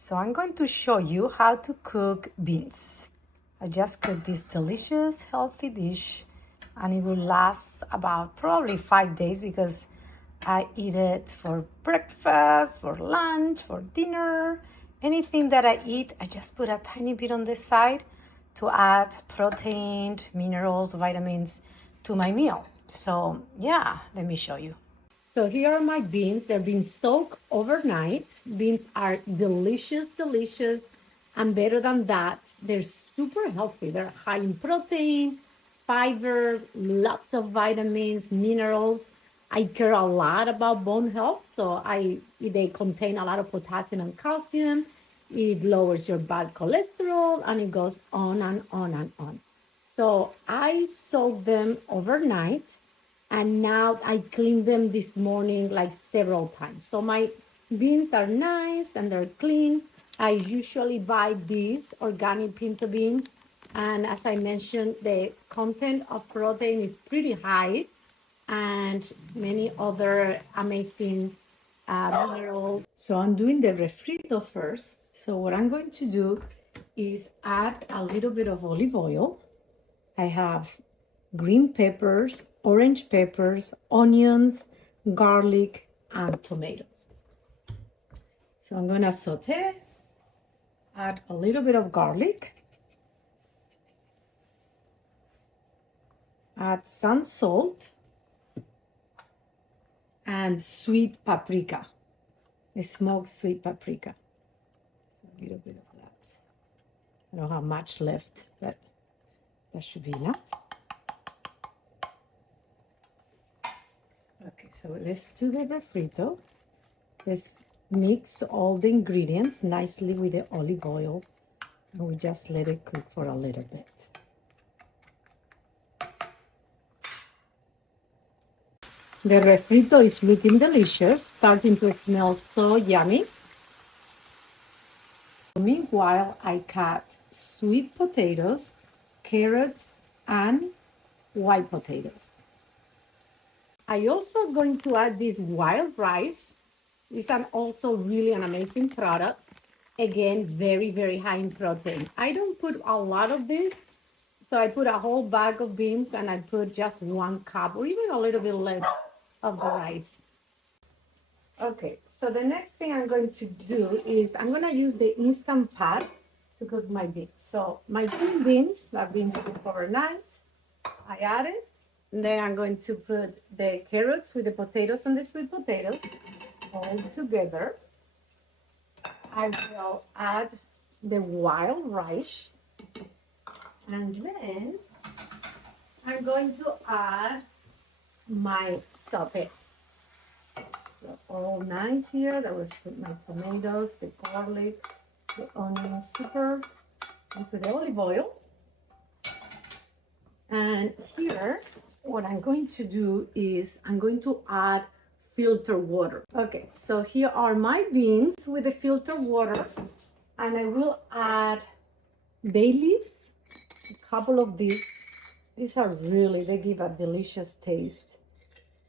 So I'm going to show you how to cook beans. I just cooked this delicious, healthy dish, and it will last about probably 5 days because I eat it for breakfast, for lunch, for dinner. Anything that I eat, I just put a tiny bit on the side to add protein, minerals, vitamins to my meal. So yeah, let me show you. So here are my beans. They're being soaked overnight. Beans are delicious, delicious. And better than that, they're super healthy. They're high in protein, fiber, lots of vitamins, minerals. I care a lot about bone health, so they contain a lot of potassium and calcium. It lowers your bad cholesterol, and it goes on and on and on. So I soak them overnight, and now I clean them this morning like several times. So my beans are nice and they're clean. I usually buy these organic pinto beans, and as I mentioned, the content of protein is pretty high, and many other amazing minerals. So I'm doing the refrito first. So what I'm going to do is add a little bit of olive oil. I have green peppers, orange peppers, onions, garlic, and tomatoes. So I'm gonna saute, add a little bit of garlic, add some salt, and sweet paprika, a smoked sweet paprika. So a little bit of that. I don't have much left, but that should be enough. Okay, so let's do the refrito. Let's mix all the ingredients nicely with the olive oil, and we just let it cook for a little bit. The refrito is looking delicious, starting to smell so yummy. Meanwhile, I cut sweet potatoes, carrots, and white potatoes. I also going to add this wild rice. This is also really an amazing product. Again, very, very high in protein. I don't put a lot of this. So I put a whole bag of beans and I put just 1 cup or even a little bit less of the rice. Okay, so the next thing I'm going to do is I'm going to use the Instant Pot to cook my beans. So my green beans, that beans cooked overnight, I add it. And then I'm going to put the carrots with the potatoes and the sweet potatoes all together. I will add the wild rice. And then I'm going to add my saute. So all nice here. That was my tomatoes, the garlic, the onion, super nice with the olive oil. And here, what I'm going to do is I'm going to add filtered water. Okay, so here are my beans with the filtered water, and I will add bay leaves, a couple of these. These are really, they give a delicious taste,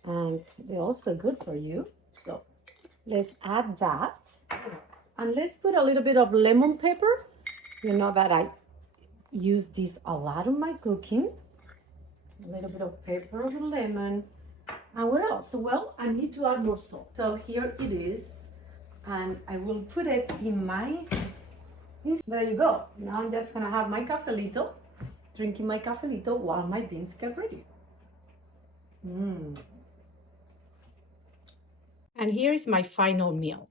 and they're also good for you. So let's add that. And let's put a little bit of lemon pepper. You know that I use this a lot in my cooking. A little bit of pepper of lemon. And what else? Well, I need to add more salt. So here it is. And I will put it in my... There you go. Now I'm just gonna have my cafelito, drinking my cafelito while my beans get ready. And here is my final meal.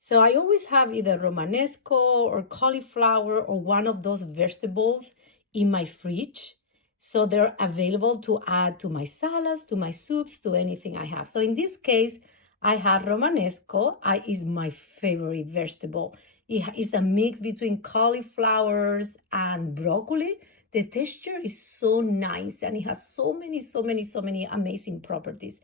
So I always have either romanesco or cauliflower or one of those vegetables in my fridge. So they're available to add to my salads, to my soups, to anything I have. So in this case, I have romanesco. Is my favorite vegetable. It is a mix between cauliflowers and broccoli. The texture is so nice and it has so many amazing properties.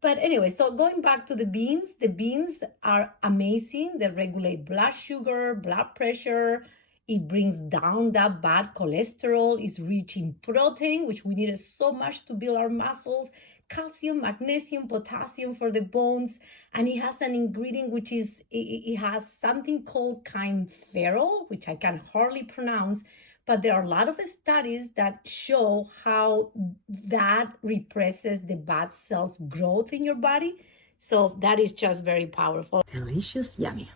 But anyway, so going back to the beans are amazing. They regulate blood sugar, blood pressure. It brings down that bad cholesterol. It's rich in protein, which we needed so much to build our muscles. calcium, magnesium, potassium for the bones, and it has an ingredient which is, it has something called chimeferol, which I can hardly pronounce, but there are a lot of studies that show how that represses the bad cells growth in your body. So that is just very powerful. Delicious, yummy.